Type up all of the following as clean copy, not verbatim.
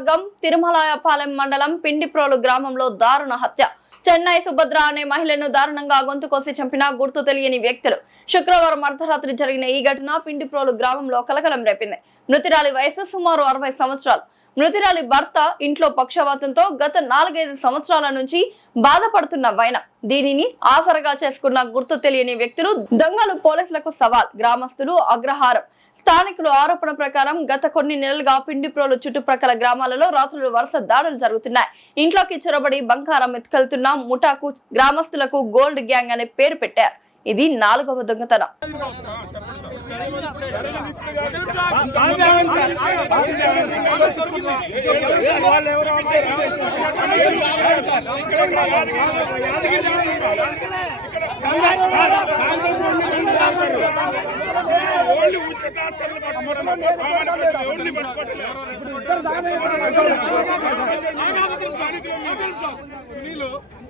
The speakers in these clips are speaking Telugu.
నియోజకవర్గం తిరుమలాయపాలెం మండలం పిండిప్రోలు గ్రామంలో దారుణ హత్య. చెన్నై సుభద్ర అనే మహిళను దారుణంగా గొంతు కోసి చంపిన గుర్తు తెలియని వ్యక్తులు. శుక్రవారం అర్ధరాత్రి జరిగిన ఈ ఘటన పిండిప్రోలు గ్రామంలో కలకలం రేపింది. మృతురాలి వయసు సుమారు 60 సంవత్సరాలు. మృతురాలి భర్త ఇంట్లో పక్షవాతంతో గత 4-5 సంవత్సరాల నుంచి బాధపడుతున్న వైనం. దీనిని ఆసరగా చేసుకున్న గుర్తు తెలియని వ్యక్తులు దొంగలు పోలీసులకు సవాల్. గ్రామస్తులు అగ్రహారం. స్థానికుల ఆరోపణ ప్రకారం గత కొన్ని నెలలుగా పిండిప్రోలు చుట్టుప్రక్కల గ్రామాలలో రాత్రులు వరుస దాడులు జరుగుతున్నాయి. ఇంట్లోకి చొరబడి బంగారం ఎత్తుకెళ్తున్న ముఠాకు గ్రామస్తులకు గోల్డ్ గ్యాంగ్ అనే పేరు పెట్టారు. ఇది 4వ దొంగతనం.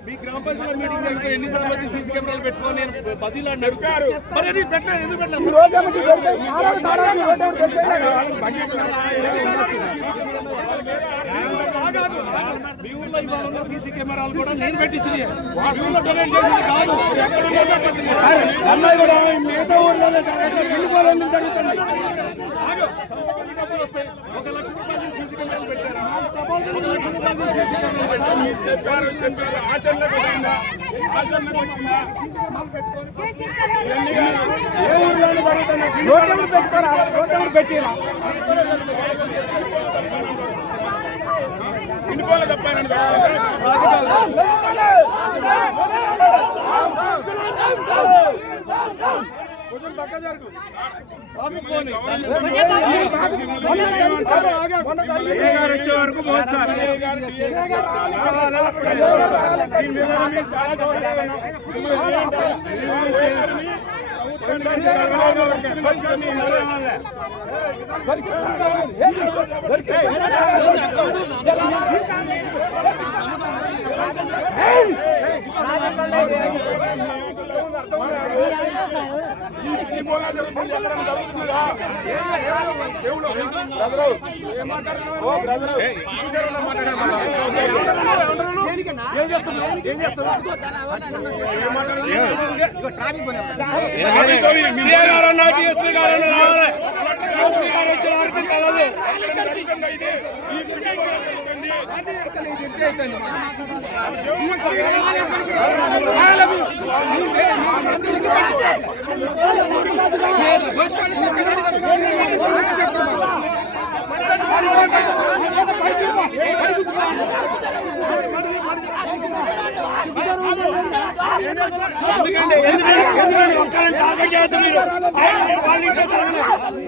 మీ గ్రామ పంచాయతీ మీటింగ్ జరిగితే ఎన్నిసార్లు వచ్చి సీసీ కెమెరాలు పెట్టుకొని నేను బదిలా నడుపుతారు. మరి అది పెట్టలేదు, ఎందుకు పెట్టలేదు? మీ ఊర్లో ఇవాళ సీసీ కెమెరాలు కూడా నేను పెట్టించినాయి. మీ ఊర్లో డొనేట్ చేసింది కాదు, అమ్మాయి కూడా మిగతా ఊర్లో జరుగుతుంది. 1 లక్ష రూపాయలు సీసీ కెమెరాలు పెట్టారు. 1 లక్ష రూపాయలు సీసీ కెమెరాలు పెట్టారు. ఏ ఊర్లో జరుగుతుంది? రోడ్డు పెట్టుకోరా, రోడ్డు పెట్టిరా. ఇంటిపోలే చెప్పానండి. కొంచెం పక్క జరుగు. వచ్చే వరకు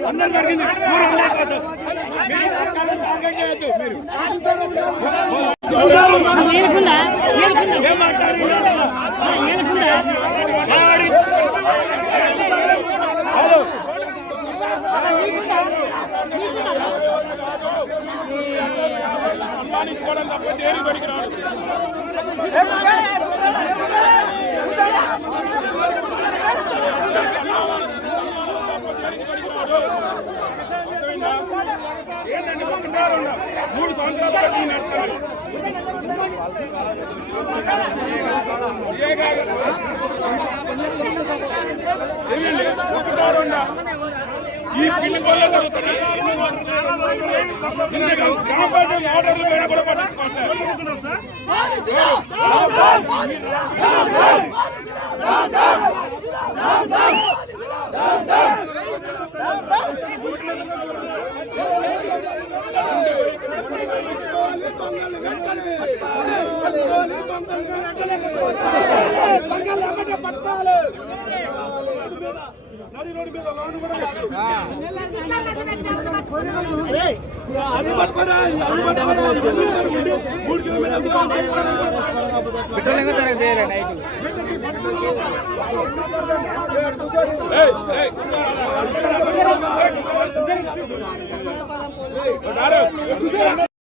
అందరు జరిగింది. సంపాదించుకోవడం తప్ప దేని పనికి రాడు. ఏంటంటే 3 సంవత్సరాలు నడుస్తాను. ఈ పిల్లి పనులు జరుగుతున్నాయి. ఆర్డర్లు పైన కూడా పట్టించుకుంటారు. అది